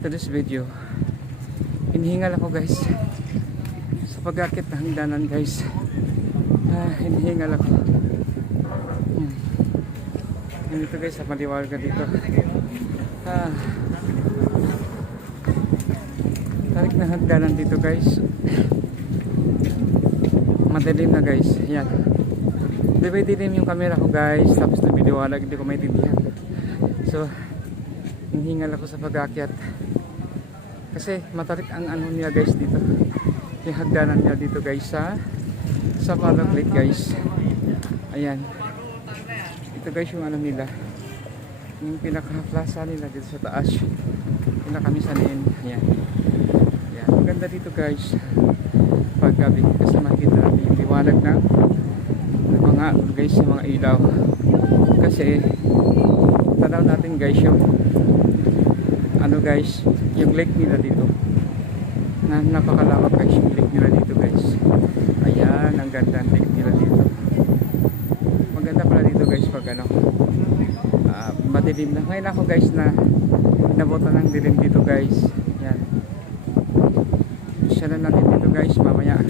to this video. Hinihingal ako guys. Sa pag-akit ng hangdanan guys. Ah, hinihingal ako. Hmm. Dito guys, sa maliwaga dito. Ah. Tarik na hagdanan dito guys. Madilim na guys. Yan. Di ba dilim yung camera ko guys. Tapos na biliwalag. Hindi ko maintindihan. So, hinihingal ako sa pag-akyat. Kasi matarik ang ano nila guys dito. Yung hagdanan nila dito guys sa sa Palog Lake guys. Ayan. Ito guys yung ano nila. Yung pinaka-plaza nila dito sa taas. Pinakamisanayin. Ayan. Ayan. Maganda dito guys. Pag gabi kasi makita natin yung liwanag ng mga guys yung mga ilaw. Kasi tanaw natin guys yung ano guys? Yung lake nila dito. Na napakalawak guys yung lake nila dito guys. Ayan ang ganda ng lake nila dito. Maganda pala dito guys pag ano ah, madilim na. Ngayon ako guys na nabutan ng dilim dito guys. Yan siya na natin dito guys. Mamaya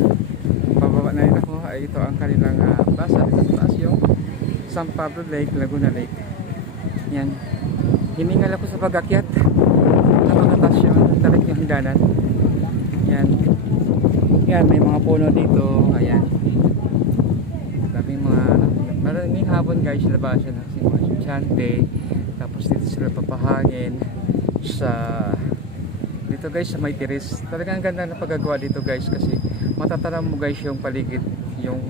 bababa na rin ako. Ay ito ang kanilang uh, basa. Dito sa taas yung San Pablo Lake Laguna Lake. Yan hiningal ako sa pag-akyat. Napakatas yung tarik yung hangganan yan. Yan may mga puno dito. Ayan. Daming mga ano, maraming hapon guys labasan ng si mga estudyante tapos dito sila papahangin sa dito guys sa may tiris. Talagang ganda na paggagawa dito guys kasi matatanaw mo guys yung paligid yung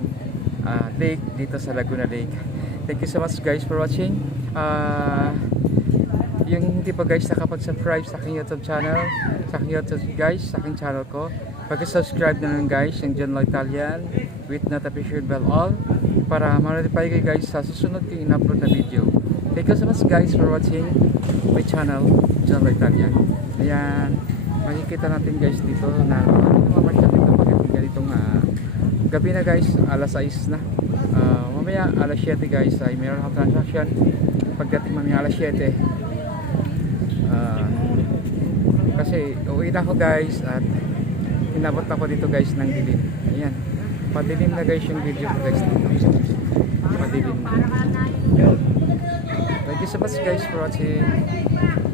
ah, lake dito sa Laguna Lake. Thank you so much guys for watching. Ah yung hindi pa guys nakapag-subscribe sa aking YouTube channel, sa aking YouTube guys, sa aking channel ko, pag-subscribe na lang guys yung John Italian with notification bell all para ma-notify kayo guys sa susunod kong in-upload na video. Thank you so much guys for watching my channel, John Italian. Ayan, makikita natin guys dito na mamasyal dito pagdating ganitong ah, gabi na guys, alas 6 na. Ah, mamaya alas 7 guys ay mayroon akong transaction. Pagdating mamaya alas 7, Ah, kasi uwi na ako guys at inabot ako dito guys ng dilim. Ayan. Padilim na guys yung video ko guys dito. Padilim thank you so much guys for watching